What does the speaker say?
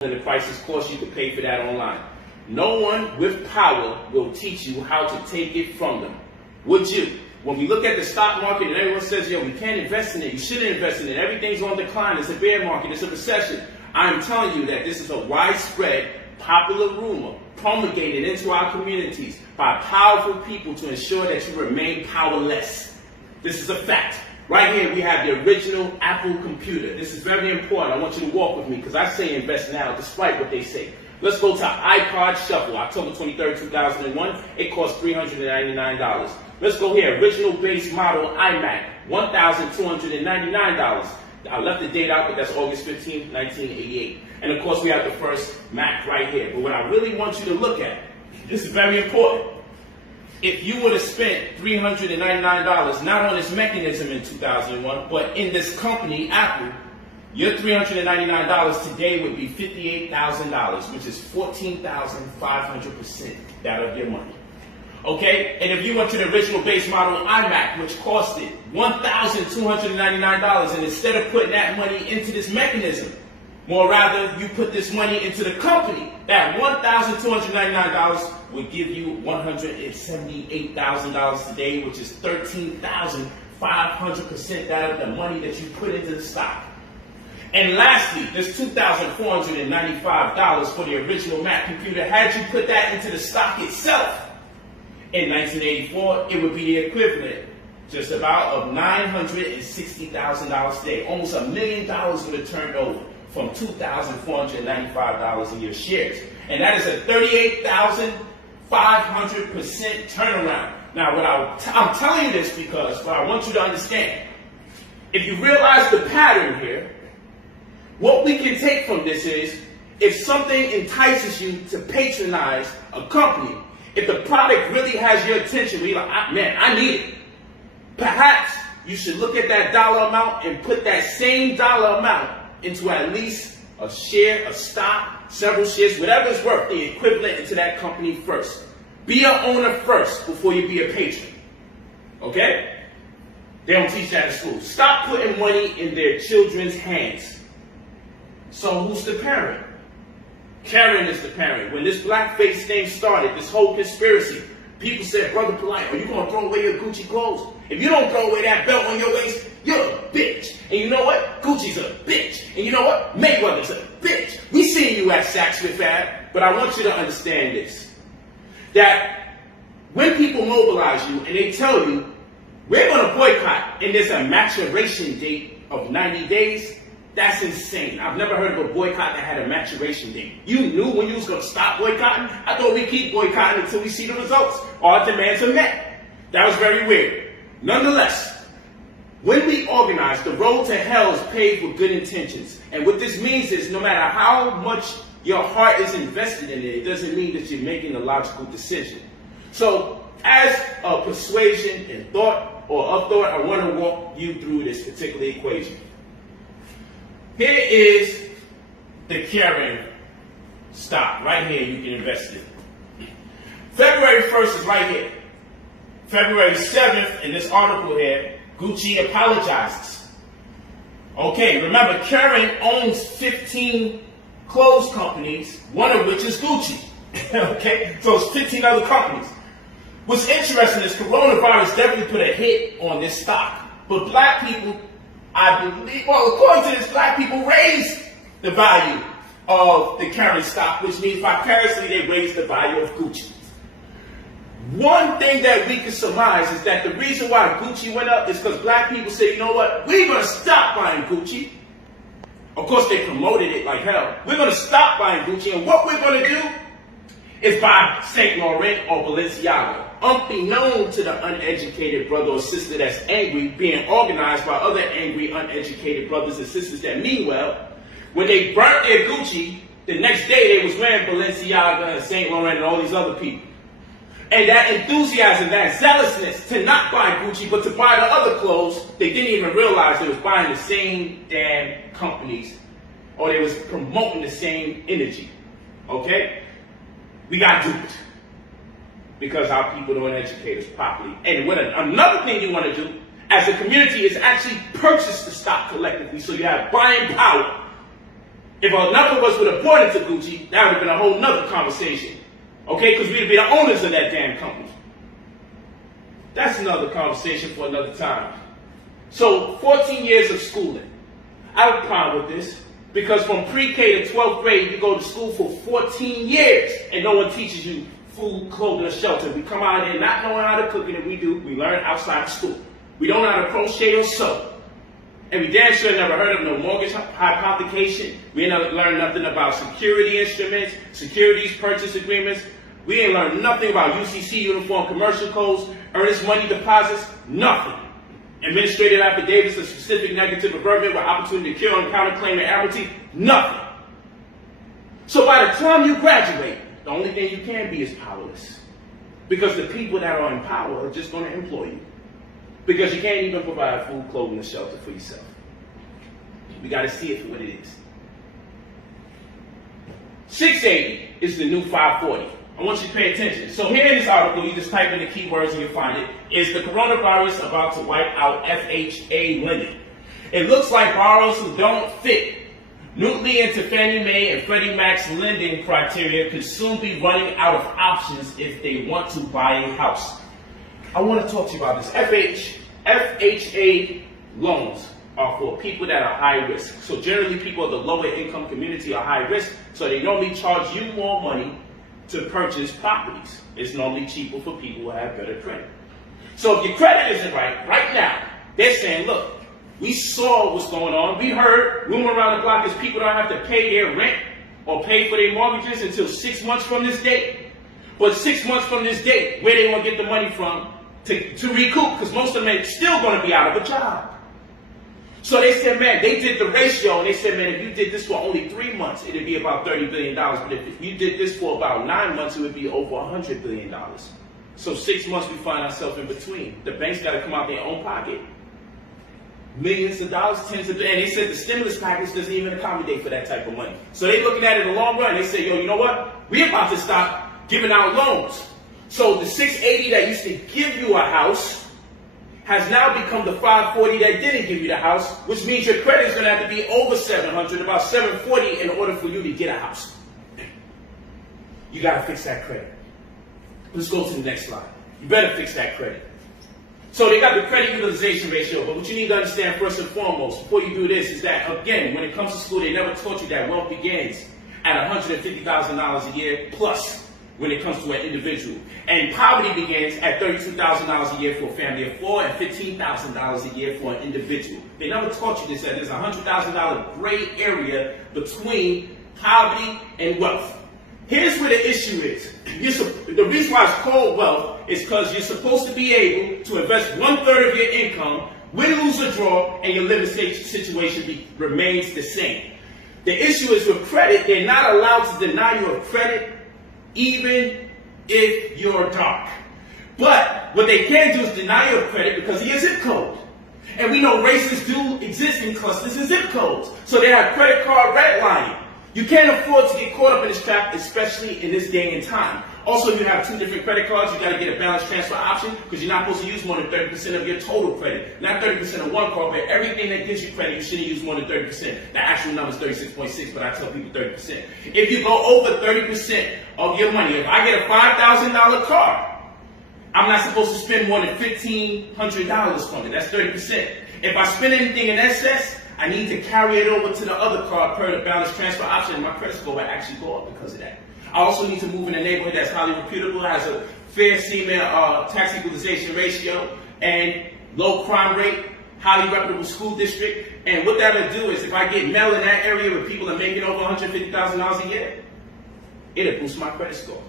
and the prices cost you to pay for that online. No one with power will teach you how to take it from them. Would you? When we look at the stock market and everyone says, yo, we can't invest in it, you shouldn't invest in it, everything's on decline, it's a bear market, it's a recession. I'm telling you that this is a widespread, popular rumor promulgated into our communities by powerful people to ensure that you remain powerless. This is a fact. Right here we have the original Apple computer. This is very important. I want you to walk with me because I say invest now despite what they say. Let's go to iPod Shuffle, October 23rd, 2001. It cost $399. Let's go here, original base model iMac, $1,299. I left the date out, but that's August 15th, 1988. And of course we have the first Mac right here. But what I really want you to look at, this is very important. If you would have spent $399, not on this mechanism in 2001, but in this company, Apple, your $399 today would be $58,000, which is 14,500% that of your money. Okay? And if you went to the original base model iMac, which costed $1,299, and instead of putting that money into this mechanism, more rather, you put this money into the company, that $1,299 would give you $178,000 today, which is 13,500% that of the money that you put into the stock. And lastly, this $2,495 for the original Mac computer, had you put that into the stock itself, in 1984, it would be the equivalent, just about, of $960,000 today. Almost $1 million would have turned over from $2,495 in your shares. And that is a 38,500% turnaround. Now, I'm telling you this because what I want you to understand, if you realize the pattern here, what we can take from this is, if something entices you to patronize a company, if the product really has your attention, you're like, man, I need it. Perhaps you should look at that dollar amount and put that same dollar amount into at least a share, a stock, several shares, whatever it's worth, the equivalent into that company first. Be an owner first before you be a patron. Okay? They don't teach that in school. Stop putting money in their children's hands. So who's the parent? Karen is the parent. When this blackface thing started, this whole conspiracy, people said, Brother Polight, are you going to throw away your Gucci clothes? If you don't throw away that belt on your waist, you're a bitch. And you know what? Gucci's a bitch. And you know what? Mayweather's a bitch. We seen you at Saks Fifth Ave, but I want you to understand this. That when people mobilize you and they tell you, we're going to boycott, and there's a maturation date of 90 days, that's insane. I've never heard of a boycott that had a maturation date. You knew when you was going to stop boycotting? I thought we keep boycotting until we see the results. Our demands are met. That was very weird. Nonetheless, when we organize, the road to hell is paved with good intentions. And what this means is no matter how much your heart is invested in it, it doesn't mean that you're making a logical decision. So as a persuasion and thought or of thought, I want to walk you through this particular equation. Here is the Karen stock. Right here, you can invest in. February 1st is right here. February 7th, in this article here, Gucci apologizes. Okay, remember, Karen owns 15 clothes companies, one of which is Gucci. Okay, so it's 15 other companies. What's interesting is coronavirus definitely put a hit on this stock. But black people, I believe, well, according to this, black people raised the value of the Karen stock, which means vicariously they raised the value of Gucci. One thing that we can surmise is that the reason why Gucci went up is because black people said, you know what, we're going to stop buying Gucci. Of course, they promoted it like hell. We're going to stop buying Gucci, and what we're going to do is buy St. Laurent or Balenciaga. Unbeknown to the uneducated brother or sister that's angry, being organized by other angry, uneducated brothers and sisters that mean well, when they burnt their Gucci, the next day they was wearing Balenciaga and St. Laurent and all these other people. And that enthusiasm, that zealousness to not buy Gucci but to buy the other clothes, they didn't even realize they was buying the same damn companies or they was promoting the same energy. Okay? We got duped because our people don't educate us properly. And what another thing you want to do as a community is actually purchase the stock collectively so you have buying power. If enough of us would have bought into Gucci, that would have been a whole nother conversation. Okay, because we'd be the owners of that damn company. That's another conversation for another time. So, 14 years of schooling. I have a problem with this because from pre-K to 12th grade, you go to school for 14 years and no one teaches you food, clothing, or shelter. We come out here not knowing how to cook, and we do. We learn outside of school. We don't know how to crochet or sew. And we damn sure never heard of no mortgage hypothecation. We ain't never learned nothing about security instruments, securities purchase agreements. We ain't learned nothing about UCC uniform commercial codes, earnest money deposits, nothing. Administrative affidavits of specific negative averment with opportunity to cure on counterclaim and amnesty, nothing. So by the time you graduate, the only thing you can be is powerless. Because the people that are in power are just going to employ you. Because you can't even provide food, clothing, and shelter for yourself. We got to see it for what it is. 680 is the new 540. I want you to pay attention. So here in this article, you just type in the keywords and you'll find it. Is the coronavirus about to wipe out FHA lending? It looks like borrowers who don't fit neatly into Fannie Mae and Freddie Mac's lending criteria could soon be running out of options if they want to buy a house. I want to talk to you about this. FHA loans are for people that are high risk. So generally people of the lower income community are high risk, so they normally charge you more money to purchase properties. It's normally cheaper for people who have better credit. So if your credit isn't right now, they're saying, look, we saw what's going on. We heard, rumor around the block is people don't have to pay their rent or pay for their mortgages until 6 months from this date. But 6 months from this date, where they want to get the money from to recoup, because most of them are still going to be out of a job. So they said, man, they did the ratio, and they said, man, if you did this for only 3 months, it'd be about $30 billion. But if you did this for about 9 months, it would be over $100 billion. So 6 months, we find ourselves in between. The banks got to come out their own pocket. Millions of dollars, tens of billions. And they said the stimulus package doesn't even accommodate for that type of money. So they looking at it in the long run. They say, yo, you know what? We're about to stop giving out loans. So the 680 that used to give you a house has now become the 540 that didn't give you the house, which means your credit is going to have to be over 700, about 740 in order for you to get a house. You got to fix that credit. Let's go to the next slide. You better fix that credit. So they got the credit utilization ratio, but what you need to understand first and foremost, before you do this, is that, again, when it comes to school, they never taught you that wealth begins at $150,000 a year plus when it comes to an individual. And poverty begins at $32,000 a year for a family of 4 and $15,000 a year for an individual. They never taught you this, that there's a $100,000 gray area between poverty and wealth. Here's where the issue is. The reason why it's called wealth is because you're supposed to be able to invest 1/3 of your income, win, lose, or draw, and your living situation remains the same. The issue is with credit, they're not allowed to deny you of credit even if you're dark. But what they can do is deny you of credit because of your zip code. And we know races do exist in clusters and zip codes. So they have credit card redlining. You can't afford to get caught up in this trap, especially in this day and time. Also, you have 2 different credit cards. You got to get a balance transfer option because you're not supposed to use more than 30% of your total credit. Not 30% of one card, but everything that gives you credit, you shouldn't use more than 30%. The actual number is 36.6, but I tell people 30%. If you go over 30% of your money, if I get a $5,000 car, I'm not supposed to spend more than $1,500 from it. That's 30%. If I spend anything in excess, I need to carry it over to the other card per the balance transfer option, and my credit score will actually go up because of that. I also need to move in a neighborhood that's highly reputable, has a fair semen tax equalization ratio, and low crime rate, highly reputable school district. And what that'll do is if I get mail in that area where people are making over $150,000 a year, it'll boost my credit score.